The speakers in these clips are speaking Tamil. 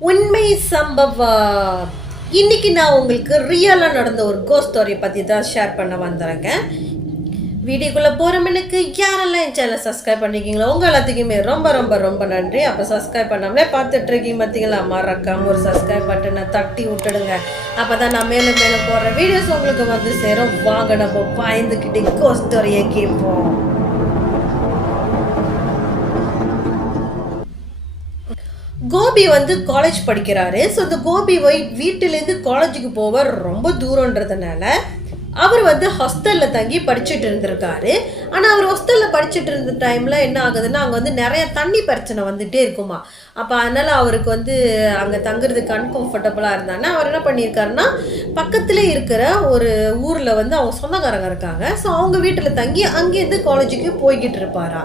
உண்மை சம்பவம். இன்னைக்கு நான் உங்களுக்கு ரியலாக நடந்த ஒரு கோஸ்ட் ஸ்டோரியை பற்றி தான் ஷேர் பண்ண வந்துடுறேங்க. வீடியோக்குள்ளே போகிறவனுக்கு யாரெல்லாம் என் சேனலை சப்ஸ்கிரைப் பண்ணிக்கிங்களோ உங்கள் எல்லாத்துக்குமே ரொம்ப ரொம்ப ரொம்ப நன்றி. அப்போ சப்ஸ்கிரைப் பண்ணாமலே பார்த்துட்ருக்கீங்க பார்த்தீங்களா, மறக்காம ஒரு சப்ஸ்கிரைப் பட்டனை தட்டி விட்டுடுங்க. அப்போ தான் நான் மேலே மேலே போடுற வீடியோஸ் உங்களுக்கு வந்து சேரும். வாங்க நம்ம பாய்ந்துக்கிட்டே கோஸ்ட் ஸ்டோரியை கேட்போம். கோபி வந்து காலேஜ் படிக்கிறாரு. ஸோ இந்த கோபி வீட்டிலேருந்து காலேஜுக்கு போவார், ரொம்ப தூரன்றதுனால அவர் வந்து ஹாஸ்டலில் தங்கி படிச்சுட்டு இருந்திருக்காரு. ஆனால் அவர் ஹாஸ்டலில் படிச்சுட்டு இருந்த டைமில் என்ன ஆகுதுன்னா, அங்கே வந்து நிறைய தண்ணி பிரச்சனை வந்துகிட்டே இருக்குமா. அப்போ அதனால் அவருக்கு வந்து அங்கே தங்குறதுக்கு அன்கம்ஃபர்டபுளாக இருந்தாங்கன்னா அவர் என்ன பண்ணியிருக்காருன்னா, பக்கத்தில் இருக்கிற ஒரு ஊரில் வந்து அவங்க சொந்தக்காரங்க இருக்காங்க. ஸோ அவங்க வீட்டில் தங்கி அங்கேருந்து காலேஜுக்கு போய்கிட்டு இருப்பாரா.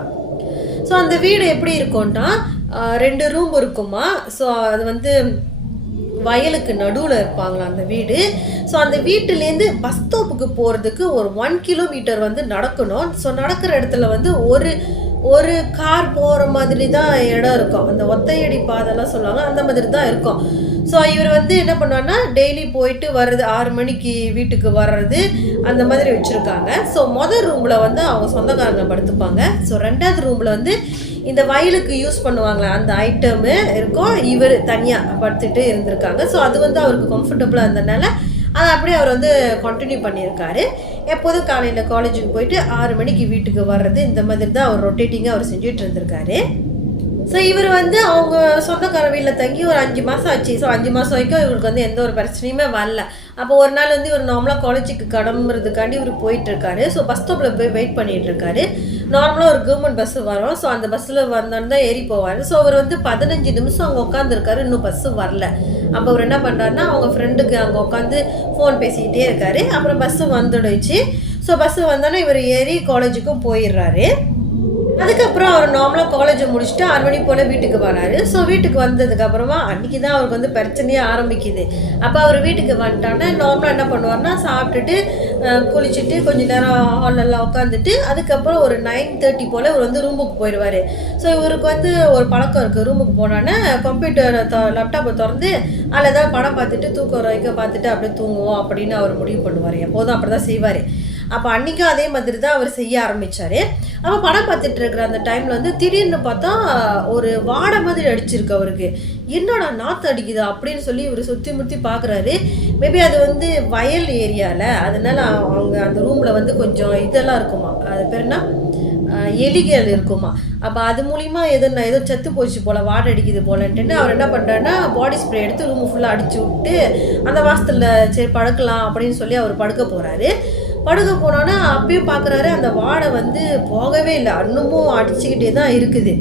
ஸோ அந்த வீடு எப்படி இருக்கும்னா, 2 ரூம் இருக்குமா. ஸோ அது வந்து வயலுக்கு நடுவில் இருப்பாங்களா அந்த வீடு. ஸோ அந்த வீட்டிலேருந்து பஸ் ஸ்டாப்புக்கு போகிறதுக்கு ஒரு 1 கிலோமீட்டர் வந்து நடக்கணும். ஸோ நடக்கிற இடத்துல வந்து ஒரு கார் போகிற மாதிரி தான் இடம் இருக்கும். அந்த ஒத்தையடி பாதைலாம் சொல்லுவாங்க, அந்த மாதிரி தான் இருக்கும். ஸோ இவர் வந்து என்ன பண்ணுவார்னா, டெய்லி போயிட்டு வர்றது, 6 மணிக்கு வீட்டுக்கு வர்றது, அந்த மாதிரி வச்சுருக்காங்க. ஸோ மொதல் ரூமில் வந்து அவங்க சொந்தக்காரங்க படுத்துப்பாங்க. ஸோ 2வது ரூமில் வந்து இந்த வயலுக்கு யூஸ் பண்ணுவாங்களே அந்த ஐட்டமு இருக்கும், இவர் தனியாக படுத்துட்டு இருந்திருக்காங்க. ஸோ அது வந்து அவருக்கு கம்ஃபர்டபுளாக இருந்ததுனால அதை அப்படியே அவர் வந்து கண்டினியூ பண்ணியிருக்காரு. எப்போதும் காலையில் காலேஜுக்கு போயிட்டு 6 மணிக்கு வீட்டுக்கு வர்றது, இந்த மாதிரி தான் அவர் ரொட்டேட்டிங்காக அவர் செஞ்சுட்டு இருந்திருக்காரு. ஸோ இவர் வந்து அவங்க சொந்தக்கார வீட்டில் தங்கி ஒரு 5 மாதம் ஆச்சு. ஸோ 5 மாதம் வரைக்கும் இவருக்கு வந்து எந்த ஒரு பிரச்சனையுமே வரல. அப்போ ஒரு நாள் வந்து இவர் நார்மலாக காலேஜுக்கு கிளம்புறதுக்காண்டி இவர் போயிட்டுருக்காரு. ஸோ பஸ் ஸ்டாப்பில் போய் வெயிட் பண்ணிகிட்ருக்காரு. நார்மலாக ஒரு கவர்மெண்ட் பஸ்ஸு வரும். ஸோ அந்த பஸ்ஸில் வந்தோன்னு தான் ஏறி போவார். ஸோ அவர் வந்து 15 நிமிஷம் அங்கே உட்காந்துருக்காரு, இன்னும் பஸ்ஸு வரல. அப்போ அவர் என்ன பண்ணுறாருன்னா, அவங்க ஃப்ரெண்டுக்கு அங்கே உட்காந்து ஃபோன் பேசிக்கிட்டே இருக்காரு. அப்புறம் பஸ்ஸு வந்துடுச்சு. ஸோ பஸ்ஸு வந்தோன்னே இவர் ஏறி காலேஜுக்கும் போயிடுறாரு. அதுக்கப்புறம் அவர் நார்மலாக காலேஜை முடிச்சுட்டு 6 மணி போல் வீட்டுக்கு வராரு. ஸோ வீட்டுக்கு வந்ததுக்கப்புறமா அன்றைக்கி தான் அவருக்கு வந்து பிரச்சனையே ஆரம்பிக்குது. அப்போ அவர் வீட்டுக்கு வந்துட்டான்னா நார்மலாக என்ன பண்ணுவார்னா, சாப்பிட்டுட்டு குளிச்சுட்டு கொஞ்சம் நேரம் ஹாலெல்லாம் உட்காந்துட்டு அதுக்கப்புறம் ஒரு 9:30 போல் இவர் வந்து ரூமுக்கு போயிடுவார். ஸோ இவருக்கு வந்து ஒரு பழக்கம் இருக்குது. ரூமுக்கு போனோன்னே கம்ப்யூட்டரை லேப்டாப்பை திறந்து அதில் ஏதாவது படம் பார்த்துட்டு தூக்கம் வைக்க பார்த்துட்டு அப்படியே தூங்குவோம் அப்படின்னு அவர் முடிவு பண்ணுவார். எப்போதும் அப்படி தான் செய்வார். அப்போ அன்றைக்கும் அதே மாதிரி தான் அவர் செய்ய ஆரம்பித்தார். அப்போ படம் பார்த்துட்டு இருக்கிற அந்த டைமில் வந்து திடீர்னு பார்த்தா ஒரு வாடை மாதிரி அடிச்சிருக்கு அவருக்கு. என்னடா நாற்று அடிக்குதா அப்படின்னு சொல்லி இவர் சுற்றி முற்றி பார்க்குறாரு. மேபி அது வந்து வயல் ஏரியாவில், அதனால் அவங்க அந்த ரூமில் வந்து கொஞ்சம் இதெல்லாம் இருக்குமா, அது பேர் என்ன, எலிகள் இருக்குமா. அப்போ அது மூலிமா ஏதோ செத்து போச்சு போல், வாடை அடிக்குது போலன்ட்டுன்னு அவர் என்ன பண்ணுறாருன்னா, பாடி ஸ்ப்ரே எடுத்து ரூமு ஃபுல்லாக அடிச்சு விட்டு அந்த வாசத்தில் சரி படுக்கலாம் அப்படின்னு சொல்லி அவர் படுக்க போகிறாரு. படுக்க போனோன்னா அப்பயும் பார்க்குறாரு, அந்த வாடை வந்து போகவே இல்லை, இன்னமும் அடிச்சுக்கிட்டே தான் இருக்குது.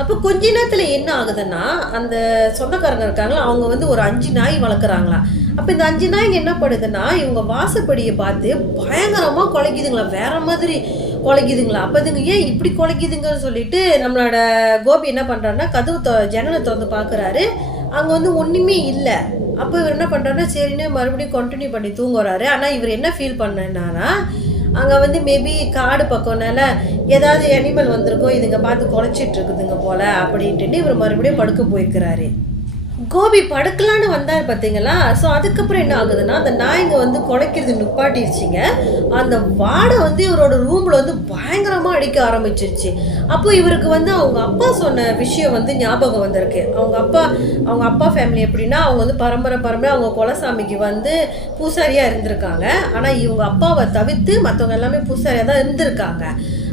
அப்போ கொஞ்ச நேரத்தில் என்ன ஆகுதுன்னா, அந்த சொந்தக்காரங்க இருக்காங்களா, அவங்க வந்து ஒரு 5 நாய் வளர்க்குறாங்களா. அப்போ இந்த 5 நாய்ங்க என்ன பண்ணுதுன்னா, இவங்க வாசப்படியை பார்த்து பயங்கரமாக குலைக்குதுங்களா, வேற மாதிரி குலைக்குதுங்களா. அப்போ இதுங்க ஏன் இப்படி குலைக்குதுங்கன்னு சொல்லிட்டு நம்மளோட கோபி என்ன பண்ணுறாருன்னா, கதவு ஜன்னலை திறந்து பார்க்குறாரு. அங்கே வந்து ஒன்றுமே இல்லை. அப்போ இவர் என்ன பண்ணுறாருன்னா, சரின்னு மறுபடியும் கண்டினியூ பண்ணி தூங்குறாரு. ஆனால் இவர் என்ன ஃபீல் பண்ணேன்னா, அங்கே வந்து மேபி காடு பக்கம்னால ஏதாவது அனிமல் வந்திருக்கோம், இதுங்க பார்த்து குலைச்சிட்டு இருக்குதுங்க போல் அப்படின்ட்டு இவர் மறுபடியும் படுக்க போயிருக்கிறாரு. கோபி படுக்கலான்னு வந்தார் பார்த்தீங்களா. ஸோ அதுக்கப்புறம் என்ன ஆகுதுன்னா, அந்த நாய்ங்க வந்து குலைக்கிறது நிப்பாட்டிடுச்சிங்க. அந்த வாடை வந்து இவரோட ரூமில் வந்து பயங்கரமாக அடிக்க ஆரம்பிச்சிருச்சு. அப்போ இவருக்கு வந்து அவங்க அப்பா சொன்ன விஷயம் வந்து ஞாபகம் வந்திருக்கு. அவங்க அப்பா ஃபேமிலி எப்படின்னா, அவங்க வந்து பரம்பரை அவங்க குலசாமிக்கு வந்து பூசாரியாக இருந்திருக்காங்க. ஆனால் இவங்க அப்பாவை தவிர்த்து மற்றவங்க எல்லாமே பூசாரியாக தான் இருந்திருக்காங்க.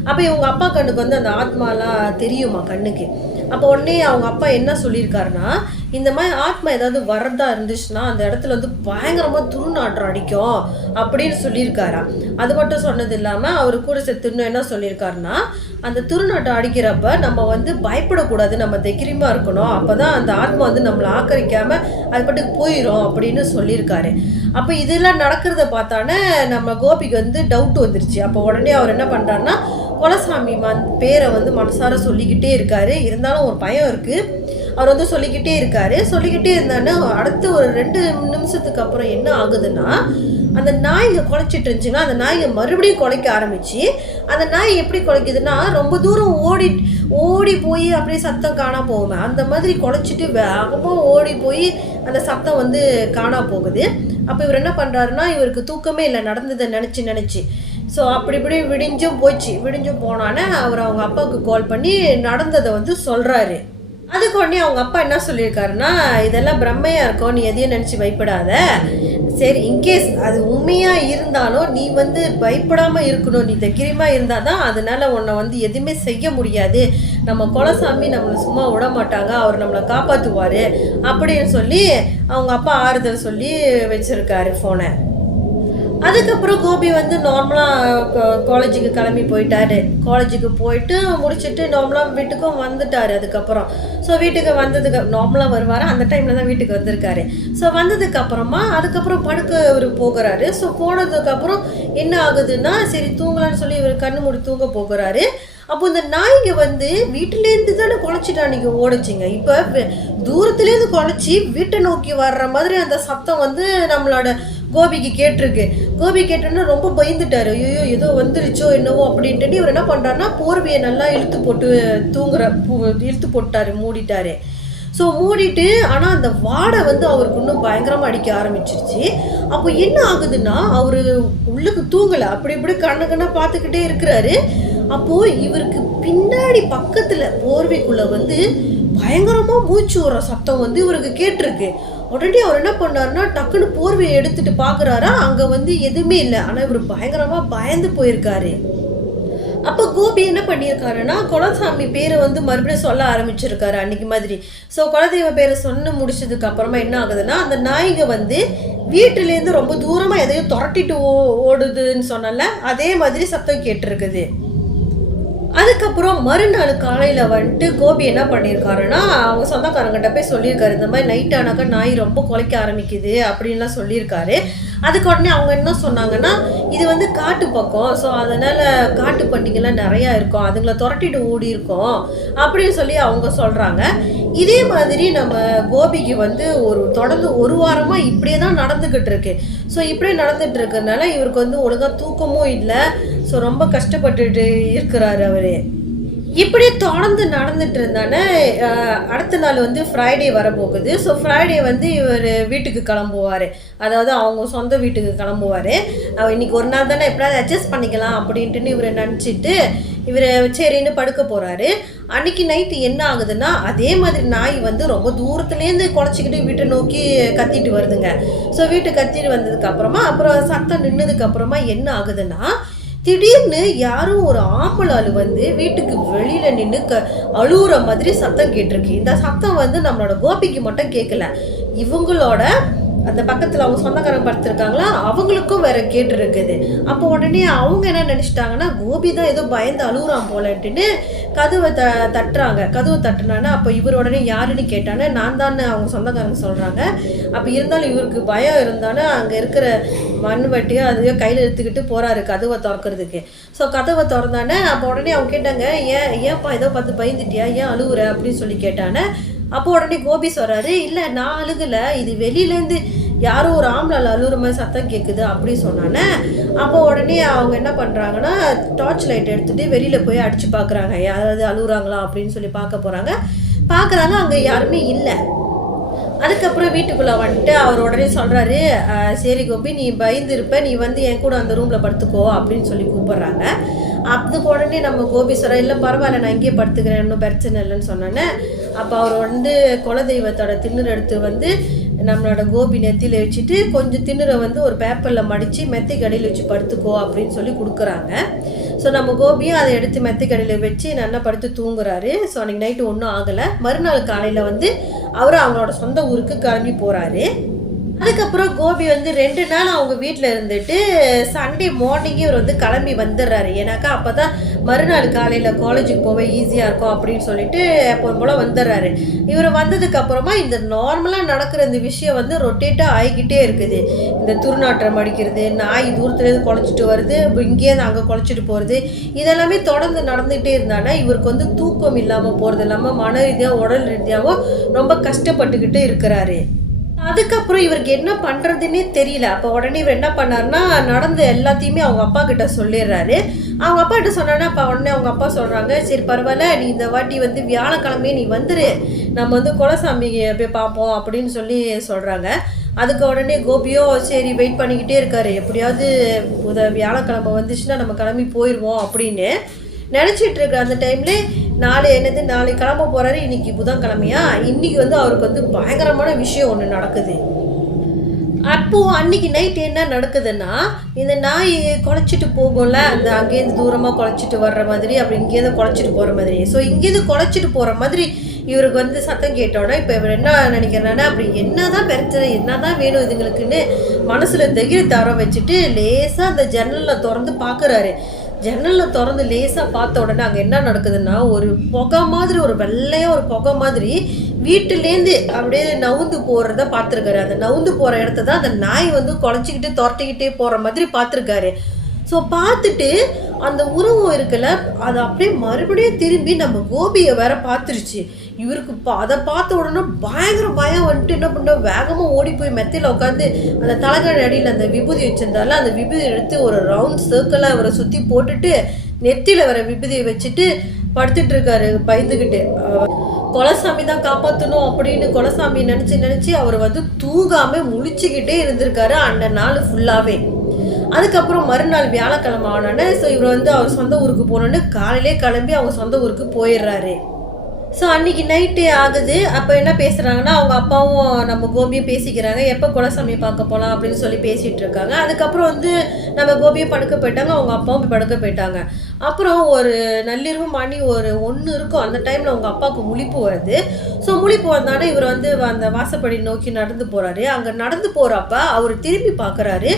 அப்போ இவங்க அப்பா கண்ணுக்கு வந்து அந்த ஆத்மாலாம் தெரியுமா கண்ணுக்கு. அப்போ உடனே அவங்க அப்பா என்ன சொல்லியிருக்காருன்னா, இந்த மாதிரி ஆத்மா ஏதாவது வரதா இருந்துச்சுன்னா அந்த இடத்துல வந்து பயங்கரமாக துருநாற்றம் அடிக்கும் அப்படின்னு சொல்லியிருக்காராம். அது மட்டும் சொன்னது இல்லாமல் அவர் கூட சேர்த்துன்னு என்ன சொல்லியிருக்காருன்னா, அந்த துருநாட்டம் அடிக்கிறப்ப நம்ம வந்து பயப்படக்கூடாது, நம்ம தைரியமாக இருக்கணும், அப்போ தான் அந்த ஆத்மா வந்து நம்மளை ஆக்கரிக்காமல் அது பாட்டுக்கு போயிடும் அப்படின்னு சொல்லியிருக்காரு. அப்போ இதெல்லாம் நடக்கிறத பார்த்தானே நம்ம கோபிக்கு வந்து டவுட் வந்துருச்சு. அப்போ உடனே அவர் என்ன பண்ணுறாருன்னா, குலசாமி பேரை வந்து மனசார சொல்லிக்கிட்டே இருக்காரு. இருந்தாலும் ஒரு பயம் இருக்குது. அவர் வந்து சொல்லிக்கிட்டே இருந்தான்னு அடுத்து ஒரு 2 நிமிஷத்துக்கு அப்புறம் என்ன ஆகுதுன்னா, அந்த நாய்ங்க குலைச்சிட்டு இருந்துச்சுன்னா அந்த நாய்ங்க மறுபடியும் குலைக்க ஆரம்பிச்சு, அந்த நாய் எப்படி குலைக்குதுன்னா, ரொம்ப தூரம் ஓடி போய் அப்படியே சத்தம் காணா போகுமே அந்த மாதிரி குலைச்சிட்டு வேகமாக ஓடி போய் அந்த சத்தம் வந்து காணா போகுது. அப்போ இவர் என்ன பண்ணுறாருன்னா, இவருக்கு தூக்கமே இல்லை நடந்ததை நினச்சி. ஸோ அப்படி இப்படி விடிஞ்சும் போனானே அவர் அவங்க அப்பாவுக்கு கால் பண்ணி நடந்ததை வந்து சொல்கிறாரு. அதுக்கு உடனே அவங்க அப்பா என்ன சொல்லியிருக்காருன்னா, இதெல்லாம் பிரம்மையாக இருக்கும், நீ எதையும் நினச்சி பயப்படாத. சரி, இன்கேஸ் அது உண்மையாக இருந்தாலும் நீ வந்து பயப்படாமல் இருக்கணும், நீ தைரியமாக இருந்தால் தான் அதனால் உன்னை வந்து எதுவுமே செய்ய முடியாது. நம்ம குலசாமி நம்மளை சும்மா விட மாட்டாங்க, அவர் நம்மளை காப்பாற்றுவார் அப்படின்னு சொல்லி அவங்க அப்பா ஆறுதல் சொல்லி வச்சுருக்காரு ஃபோனை. அதுக்கப்புறம் கோபி வந்து நார்மலாக காலேஜுக்கு கிளம்பி போயிட்டாரு. காலேஜுக்கு போயிட்டு முடிச்சுட்டு நார்மலாக வீட்டுக்கும் வந்துட்டார். அதுக்கப்புறம் ஸோ வீட்டுக்கு வந்ததுக்கு நார்மலாக வருவார், அந்த டைமில் தான் வீட்டுக்கு வந்திருக்காரு. ஸோ வந்ததுக்கப்புறமா அதுக்கப்புறம் படுக்க இவர் போகிறாரு. ஸோ போனதுக்கப்புறம் என்ன ஆகுதுன்னா, சரி தூங்கலான்னு சொல்லி இவர் கண்ணு மூடி தூங்க போகிறாரு. அப்போ இந்த நாய்ங்க வந்து வீட்டிலேருந்து தானே குலைச்சிட்டு அன்றைக்கி ஓடிச்சிங்க. இப்போ தூரத்துலேருந்து குலைச்சி வீட்டை நோக்கி வர்ற மாதிரி அந்த சத்தம் வந்து நம்மளோட கோபிக்கு கேட்டிருக்கு. கோபி கேட்டோன்னா ரொம்ப பயந்துட்டார். ஐயோ ஏதோ வந்துருச்சோ என்னவோ அப்படின்ட்டு இவர் என்ன பண்ணுறாருன்னா, போர்வையை நல்லா இழுத்து போட்டார், மூடிட்டார். ஸோ மூடிட்டு, ஆனால் அந்த வாடை வந்து அவருக்கு இன்னும் பயங்கரமாக அடிக்க ஆரம்பிச்சிருச்சு. அப்போ என்ன ஆகுதுன்னா, அவர் உள்ளுக்கு தூங்கலை, அப்படி இப்படி கண்ணு பார்த்துக்கிட்டே இருக்கிறாரு. அப்போது இவருக்கு பின்னாடி பக்கத்தில் போர்வைக்குள்ளே வந்து பயங்கரமாக மூச்சு வர சத்தம் வந்து இவருக்கு கேட்டிருக்கு. உடனே அவர் என்ன பண்ணாருன்னா, டக்குன்னு போர்வையை எடுத்துகிட்டு பார்க்குறாரா, அங்கே வந்து எதுவுமே இல்லை. ஆனால் இவர் பயங்கரமாக பயந்து போயிருக்காரு. அப்போ கோபி என்ன பண்ணியிருக்காருன்னா, குலசாமி பேரை வந்து மறுபடியும் சொல்ல ஆரம்பிச்சிருக்காரு அன்றைக்கி மாதிரி. ஸோ குலதெய்வ பேரை சொன்ன முடிச்சதுக்கு அப்புறமா என்ன ஆகுதுன்னா, அந்த நாய்ங்க வந்து வீட்டிலேருந்து ரொம்ப தூரமாக எதையும் துரட்டிட்டு ஓடுதுன்னு சொன்னால அதே மாதிரி சத்தம் கேட்டிருக்குது. அதுக்கப்புறம் மறுநாள் காலையில் வந்துட்டு கோபி என்ன பண்ணியிருக்காருன்னா, அவங்க சொந்தக்காரங்கிட்ட போய் சொல்லியிருக்காரு, இந்த மாதிரி நைட் ஆனாக்கா நாய் ரொம்ப குலைக்க ஆரம்பிக்குது அப்படின்லாம் சொல்லியிருக்காரு. அதுக்கு உடனே அவங்க என்ன சொன்னாங்கன்னா, இது வந்து காட்டு பக்கம், ஸோ அதனால் காட்டு பண்டிகைலாம் நிறையா இருக்கும், அதுங்களை துரட்டிட்டு ஓடி இருக்கோம் அப்படின்னு சொல்லி அவங்க சொல்கிறாங்க. இதே மாதிரி நம்ம கோபிக்கு வந்து தொடர்ந்து ஒரு வாரமாக இப்படியே தான் நடந்துக்கிட்டு இருக்கு. ஸோ இப்படியே நடந்துகிட்டு இருக்கிறதுனால இவருக்கு வந்து ஒழுங்காக தூக்கமும் இல்லை. ஸோ ரொம்ப கஷ்டப்பட்டுட்டு இருக்கிறாரு அவர். இப்படியே தொடர்ந்து நடந்துட்டு இருந்தானே, அடுத்த நாள் வந்து ஃப்ரைடே வரப்போகுது. ஸோ ஃப்ரைடே வந்து இவர் வீட்டுக்கு கிளம்புவார், அதாவது அவங்க சொந்த வீட்டுக்கு கிளம்புவார். இன்றைக்கி ஒரு நாள் தானே எப்படியாவது அட்ஜஸ்ட் பண்ணிக்கலாம் அப்படின்ட்டுன்னு இவர் நினச்சிட்டு இவர் சரின்னு படுக்க போகிறாரு. அன்றைக்கி நைட்டு என்ன ஆகுதுன்னா, அதே மாதிரி நாய் வந்து ரொம்ப தூரத்துலேருந்து குலைச்சிக்கிட்டு வீட்டை நோக்கி கத்திட்டு வருதுங்க. ஸோ வீட்டு கத்திட்டு வந்ததுக்கப்புறமா அப்புறம் சத்தம் நின்னதுக்கப்புறமா என்ன ஆகுதுன்னா, திடீர்னு யாரும் ஒரு ஆம்பளை ஆள் வந்து வீட்டுக்கு வெளியில் நின்று அழுகுற மாதிரி சத்தம் கேட்டிருக்கு. இந்த சத்தம் வந்து நம்மளோட கோபிக்கு மட்டும் கேட்கல, இவங்களோட அந்த பக்கத்தில் அவங்க சொந்தக்காரங்க படுத்துருக்காங்களா அவங்களுக்கும் வேற கேட்டு இருக்குது. அப்போ உடனே அவங்க என்ன நினச்சிட்டாங்கன்னா, கோபி தான் ஏதோ பயந்து அழுகுறான் போலன்ட்டுன்னு கதவை கதவை தட்டுனானே. அப்போ இவர் உடனே யாருன்னு கேட்டானே, நான் தானே அவங்க சொந்தக்காரங்க சொல்கிறாங்க. அப்போ இருந்தாலும் இவருக்கு பயம் இருந்தானே, அங்கே இருக்கிற மண் வட்டியோ அதையோ கையில் எடுத்துக்கிட்டு போகிறாரு கதவை திறக்கிறதுக்கு. ஸோ கதவை திறந்தானே. அப்போ உடனே அவங்க கேட்டாங்க, ஏன்ப்பா ஏதோ பார்த்து பயந்துட்டியா, ஏன் அழுகுற அப்படின்னு சொல்லி கேட்டானே. அப்போ உடனே கோபி சொல்கிறாரு, இல்லை நான் அழுகலை, இது வெளியிலேருந்து யாரோ ஒரு ஆம்பளை அழுகுற மாதிரி சத்தம் கேட்குது அப்படி சொன்னானே. அப்போ உடனே அவங்க என்ன பண்ணுறாங்கன்னா, டார்ச் லைட் எடுத்துகிட்டு வெளியில் போய் அடித்து பார்க்குறாங்க, யாராவது அழுகுறாங்களா அப்படின்னு சொல்லி பார்க்குறாங்க. அங்கே யாருமே இல்லை. அதுக்கப்புறம் வீட்டுக்குள்ளே வந்துட்டு அவர் உடனே சொல்கிறாரு, சரி கோபி நீ பயந்து இருப்ப, நீ வந்து என் கூட அந்த ரூமில் படுத்துக்கோ அப்படின்னு சொல்லி கூப்பிட்றாங்க. அதுக்கு உடனே நம்ம கோபி சொல்கிற, இல்லை பரவாயில்ல நான் இங்கேயே படுத்துக்கிறேன், இன்னும் பிரச்சனை இல்லைன்னு சொன்னோன்னே. அப்போ அவர் வந்து குலதெய்வத்தோட திண்ணூர் எடுத்து வந்து நம்மளோட கோபி நெத்தியில் வச்சுட்டு கொஞ்சம் திண்ணூரை வந்து ஒரு பேப்பரில் மடித்து மெத்தை கடையில் வச்சு படுத்துக்கோ அப்படின்னு சொல்லி கொடுக்குறாங்க. ஸோ நம்ம கோபியும் அதை எடுத்து மெத்தை கடையில் வச்சு நல்லா படுத்து தூங்குறாரு. ஸோ அன்றைக்கி நைட்டு ஒன்றும் ஆகலை. மறுநாள் காலையில் வந்து அவர் அவங்களோட சொந்த ஊருக்கு கிளம்பி போகிறாரு. அதுக்கப்புறம் கோபி வந்து 2 நாள் அவங்க வீட்டில் இருந்துட்டு சண்டே மார்னிங்கே இவர் வந்து கிளம்பி வந்துடுறாரு. ஏன்னாக்கா அப்போ தான் மறுநாள் காலையில் காலேஜுக்கு போக ஈஸியாக இருக்கும் அப்படின்னு சொல்லிட்டு எப்போது போல் வந்துடுறாரு. இவர் வந்ததுக்கப்புறமா இந்த நார்மலாக நடக்கிற இந்த விஷயம் வந்து ரொட்டேட்டாக ஆகிக்கிட்டே இருக்குது. இந்த துர்நாற்றம் அடிக்கிறது, நாய் தூரத்துலேருந்து குலைச்சிட்டு வருது, இங்கேருந்து அங்கே குலைச்சிட்டு போகிறது, இதெல்லாமே தொடர்ந்து நடந்துகிட்டே இருந்தானா இவருக்கு வந்து தூக்கம் இல்லாமல் போகிறது இல்லாமல் மன ரீதியாக உடல் ரீதியாகவும் ரொம்ப கஷ்டப்பட்டுக்கிட்டு இருக்கிறாரு. அதுக்கப்புறம் இவருக்கு என்ன பண்ணுறதுன்னே தெரியல. அப்போ உடனே இவர் என்ன பண்ணாருன்னா, நடந்த எல்லாத்தையுமே அவங்க அப்பா கிட்ட சொல்லிடுறாரு. அவங்க அப்பா கிட்ட சொன்னோன்னா, அப்போ உடனே அவங்க அப்பா சொல்கிறாங்க, சரி பரவாயில்ல, நீ இந்த வாட்டி வந்து வியாழக்கிழமையே நீ வந்துரு, நம்ம வந்து குலசாமியை போய் பார்ப்போம் அப்படின்னு சொல்லி சொல்கிறாங்க. அதுக்கு உடனே கோபியோ சரி வெயிட் பண்ணிக்கிட்டே இருக்காரு, எப்படியாவது வியாழக்கிழமை வந்துச்சுன்னா நம்ம கிளம்பி போயிடுவோம் அப்படின்னு நினச்சிட்டு இருக்க அந்த டைமில் நாளை கிளம்ப போகிறாரு. இன்றைக்கி புதன்கிழமையா, இன்றைக்கி வந்து அவருக்கு வந்து பயங்கரமான விஷயம் ஒன்று நடக்குது. அப்போது அன்றைக்கி நைட் என்ன நடக்குதுன்னா, இந்த நாய் குலைச்சிட்டு போகும்ல, அந்த அங்கேருந்து தூரமாக குலைச்சிட்டு வர்ற மாதிரி, அப்படி இங்கேருந்து குலைச்சிட்டு போகிற மாதிரி. ஸோ இங்கேருந்து குலைச்சிட்டு போகிற மாதிரி இவருக்கு வந்து சத்தம் கேட்டோன்னா, இப்போ இவர் என்ன நினைக்கிறானா, அப்படி என்ன தான் பிரச்சனை, என்ன தான் வேணும் இதுங்களுக்குன்னு மனசில் தைரியத்தை தர வச்சுட்டு லேசாக அந்த ஜன்னலில் திறந்து பார்க்குறாரு. ஜன்னலில் திறந்து லேசாக பார்த்த உடனே அங்கே என்ன நடக்குதுன்னா, ஒரு புகை மாதிரி, ஒரு வெள்ளையாக ஒரு புகை மாதிரி வீட்டிலேருந்து அப்படியே நவுந்து போகிறத பார்த்துருக்காரு. அந்த நவுந்து போகிற இடத்த தான் அந்த நாய் வந்து குலைச்சிக்கிட்டு துரட்டிக்கிட்டே போகிற மாதிரி பார்த்துருக்காரு. ஸோ பார்த்துட்டு அந்த உருவம் இருக்குல்ல, அதை அப்படியே மறுபடியும் திரும்பி நம்ம கோபியை வேற பார்த்துருச்சு. இவருக்கு அதை பார்த்த உடனே பயங்கர பயம் வந்துட்டு என்ன பண்ண, வேகமாக ஓடி போய் மெத்தையில் உட்காந்து அந்த தலைகணி அடியில் அந்த விபூதி வச்சுருந்தால அந்த விபூதி எடுத்து ஒரு ரவுண்ட் சர்க்கிளாக அவரை சுற்றி போட்டுட்டு நெத்தியில் வர விபூதியை வச்சுட்டு படுத்துட்டு இருக்காரு பயந்துக்கிட்டு. குலசாமி தான் காப்பாற்றணும் அப்படின்னு குலசாமி நினச்சி அவர் வந்து தூங்காமல் முழிச்சுக்கிட்டே இருந்திருக்காரு அந்த நாள் ஃபுல்லாகவே. அதுக்கப்புறம் மறுநாள் வியாழக்கிழமை ஆனோடனே ஸோ இவர் வந்து அவர் சொந்த ஊருக்கு போனோன்னு காலையிலே கிளம்பி அவங்க சொந்த ஊருக்கு போயிடுறாரு. ஸோ அன்றைக்கி நைட்டு ஆகுது. அப்போ என்ன பேசுகிறாங்கன்னா, அவங்க அப்பாவும் நம்ம கோபியும் பேசிக்கிறாங்க, எப்போ குலசாமி பார்க்க போகலாம் அப்படின்னு சொல்லி பேசிகிட்டு இருக்காங்க. அதுக்கப்புறம் வந்து நம்ம கோபியும் படுக்க போயிட்டாங்க, அவங்க அப்பாவும் போய் படுக்க போயிட்டாங்க. அப்புறம் ஒரு நள்ளிரவு மணி ஒரு 1 இருக்கும். அந்த டைமில் அவங்க அப்பாவுக்கு முழிப்பு வருது. ஸோ முழிப்பு வந்தானே இவர் வந்து அந்த வாசப்படி நோக்கி நடந்து போகிறாரு. அங்கே நடந்து போகிறப்ப அவர் திரும்பி பார்க்குறாரு.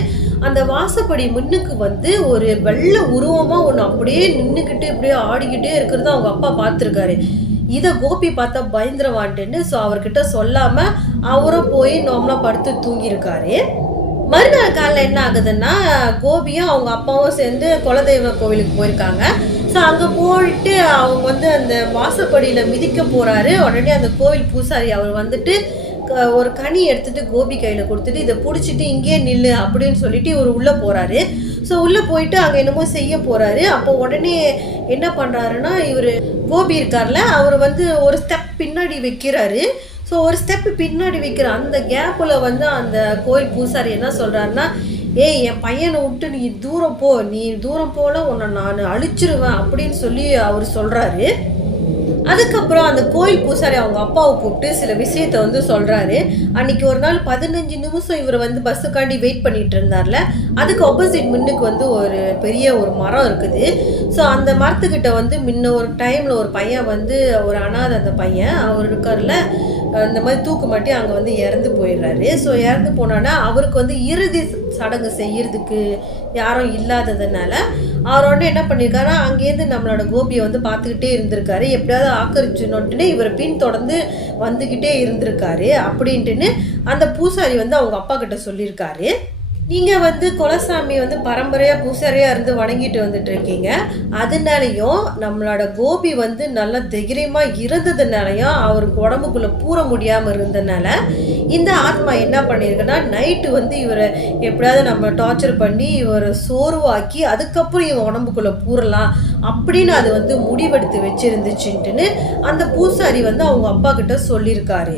அந்த வாசப்படி முன்னுக்கு வந்து ஒரு வெள்ளை உருவமாக ஒன்று அப்படியே நின்றுக்கிட்டு இப்படியே ஆடிக்கிட்டே இருக்கிறத அவங்க அப்பா பார்த்துருக்காரு. இதை கோபி பார்த்தா பயந்துருவான்ட்டுன்னு ஸோ அவர்கிட்ட சொல்லாமல் அவரும் போய் நார்மலாக படுத்து தூங்கியிருக்காரு. மறுநாள் காலையில் என்ன ஆகுதுன்னா, கோபியும் அவங்க அப்பாவும் சேர்ந்து குலதெய்வ கோவிலுக்கு போயிருக்காங்க. ஸோ அங்கே போயிட்டு அவங்க வந்து அந்த வாசப்படியில் மிதிக்க போகிறாரு. உடனே அந்த கோவில் பூசாரி அவர் வந்துட்டு ஒரு கனி எடுத்துகிட்டு கோபி கையில் கொடுத்துட்டு இதை பிடிச்சிட்டு இங்கேயே நில்லு அப்படின்னு சொல்லிட்டு இவர் உள்ளே போகிறாரு. ஸோ உள்ளே போயிட்டு அங்கே என்னமோ செய்ய போகிறாரு. அப்போ உடனே என்ன பண்ணுறாருன்னா, இவர் கோபி இருக்கார்ல, அவர் வந்து ஒரு ஸ்டெப் பின்னாடி வைக்கிறாரு. ஸோ ஒரு ஸ்டெப்பு பின்னாடி வைக்கிற அந்த கேப்பில் வந்து அந்த கோயில் பூசாரி என்ன சொல்கிறாருன்னா, ஏய் என் பையனை விட்டு நீ தூரம் போல உன்னை நான் அழிச்சிருவேன் அப்படின்னு சொல்லி அவர் சொல்கிறாரு. அதுக்கப்புறம் அந்த கோயில் பூசாரி அவங்க அப்பாவை கூப்பிட்டு சில விஷயத்தை வந்து சொல்கிறாரு. அன்றைக்கி ஒரு நாள் 15 நிமிஷம் இவர் வந்து பஸ்ஸுக்காண்டி வெயிட் பண்ணிகிட்டு இருந்தார்ல, அதுக்கு ஆப்போசிட் முன்னுக்கு வந்து ஒரு பெரிய ஒரு மரம் இருக்குது. ஸோ அந்த மரத்துக்கிட்ட வந்து முன்ன ஒரு டைமில் ஒரு பையன் வந்து ஒரு அனாதை, அந்த பையன் அவர் இருக்கார்ல, இந்த மாதிரி தூக்கு மாட்டி அங்கே வந்து இறந்து போயிடுறாரு. ஸோ இறந்து போனோன்னா அவருக்கு வந்து இறுதி சடங்கு செய்யறதுக்கு யாரும் இல்லாததுனால அவர் உடனே என்ன பண்ணியிருக்காரு, அங்கேருந்து நம்மளோட கோபியை வந்து பார்த்துக்கிட்டே இருந்திருக்காரு. எப்படியாவது ஆக்கரிச்சுனோட்டுன்னு இவரை பின்தொடர்ந்து வந்துக்கிட்டே இருந்திருக்காரு அப்படின்ட்டுன்னு அந்த பூசாரி வந்து அவங்க அப்பா கிட்ட சொல்லியிருக்காரு. நீங்கள் வந்து குலசாமி வந்து பரம்பரையாக பூசாரியாக இருந்து வணங்கிட்டு வந்துட்டு இருக்கீங்க, அதனாலையும் நம்மளோட கோபி வந்து நல்லா தைரியமாக இருந்ததுனாலையும் அவருக்கு உடம்புக்குள்ளே பூர முடியாமல் இருந்ததுனால இந்த ஆத்மா என்ன பண்ணியிருக்குன்னா, நைட்டு வந்து இவரை எப்படியாவது நம்ம டார்ச்சர் பண்ணி இவரை சோர்வாக்கி அதுக்கப்புறம் இவன் உடம்புக்குள்ளே பூரலாம் அப்படின்னு அது வந்து முடிவெடுத்து வச்சுருந்துச்சுன்ட்டுன்னு அந்த பூசாரி வந்து அவங்க அப்பா கிட்ட சொல்லியிருக்காரு.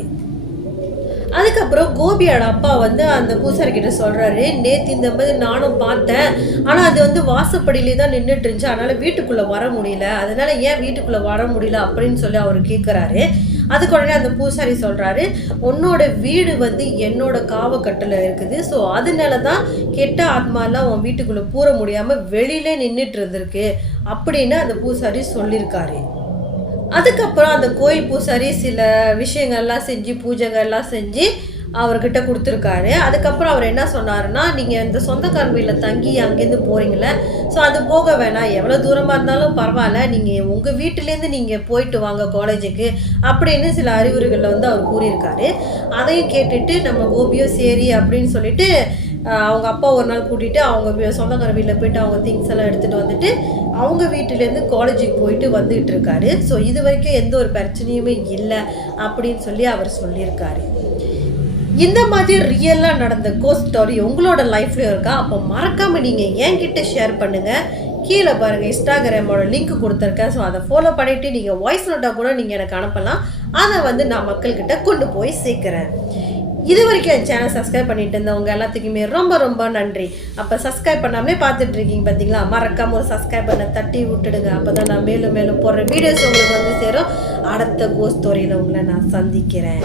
அதுக்கப்புறம் கோபியோட அப்பா வந்து அந்த பூசாரிக்கிட்ட சொல்கிறாரு, நேற்று இந்த மாதிரி நானும் பார்த்தேன், ஆனால் அது வந்து வாசப்படியிலே தான் நின்றுட்டு இருந்துச்சு, அதனால் வீட்டுக்குள்ளே வர முடியல, அதனால் ஏன் வீட்டுக்குள்ளே வர முடியல அப்படின்னு சொல்லி அவர் கேட்குறாரு. அதுக்கு உடனே அந்த பூசாரி சொல்கிறாரு, உன்னோட வீடு வந்து என்னோட காவக்கட்டில் இருக்குது, ஸோ அதனால தான் கெட்ட ஆத்மாலாம் உன் வீட்டுக்குள்ளே பூர முடியாமல் வெளியிலே நின்றுட்டு இருந்திருக்கு அப்படின்னு அந்த பூசாரி சொல்லியிருக்காரு. அதுக்கப்புறம் அந்த கோயில் பூசாரி சில விஷயங்கள்லாம் செஞ்சு பூஜைகள்லாம் செஞ்சு அவர்கிட்ட கொடுத்துருக்காரு. அதுக்கப்புறம் அவர் என்ன சொன்னாருன்னா, நீங்கள் இந்த சொந்தக்காரன் வீட்டில் தங்கி அங்கேருந்து போகிறீங்களே, ஸோ அது போக வேணாம், எவ்வளோ தூரமாக இருந்தாலும் பரவாயில்ல, நீங்கள் உங்கள் வீட்டிலேருந்து நீங்கள் போயிட்டு வாங்க காலேஜுக்கு அப்படின்னு சில அறிவுரைகளில் வந்து அவர் கூறியிருக்காரு. அதையும் கேட்டுட்டு நம்ம கோபியோ சரி அப்படின்னு சொல்லிட்டு அவங்க அப்பா ஒரு நாள் கூட்டிகிட்டு அவங்க சொந்தக்கார வீட்டில் போயிட்டு அவங்க திங்ஸ் எல்லாம் எடுத்துகிட்டு வந்துட்டு அவங்க வீட்டிலேருந்து காலேஜுக்கு போயிட்டு வந்துகிட்டு இருக்காரு. ஸோ இது வரைக்கும் எந்த ஒரு பிரச்சனையுமே இல்லை அப்படின்னு சொல்லி அவர் சொல்லியிருக்காரு. இந்த மாதிரி ரியலாக நடந்த கோஸ்ட் ஸ்டோரி உங்களோட லைஃப்லையும் இருக்கா? அப்போ மறக்காமல் நீங்கள் என்கிட்ட ஷேர் பண்ணுங்கள். கீழே பாருங்கள், இன்ஸ்டாகிராமோட லிங்க் கொடுத்துருக்கேன். ஸோ அதை ஃபாலோ பண்ணிவிட்டு நீங்கள் வாய்ஸ் நோட்டாக கூட நீங்கள் எனக்கு அனுப்பலாம். அதை நான் மக்கள்கிட்ட கொண்டு போய் சேர்க்குறேன். இது வரைக்கும் என் சேனல் சப்ஸ்கிரைப் பண்ணிட்டு இருந்தவங்க எல்லாத்துக்குமே ரொம்ப ரொம்ப நன்றி. அப்போ சப்ஸ்கிரைப் பண்ணாமலே பார்த்துட்டு இருக்கீங்க பார்த்தீங்களா? மறக்காம ஒரு சப்ஸ்கிரைப் பண்ண தட்டி விட்டுடுங்க. அப்போ தான் நான் மேலும் மேலும் போடுற வீடியோஸ் உங்களுக்கு வந்து சேரும். அடுத்த கோஸ்ட் ஸ்டோரியில் உங்களை நான் சந்திக்கிறேன்.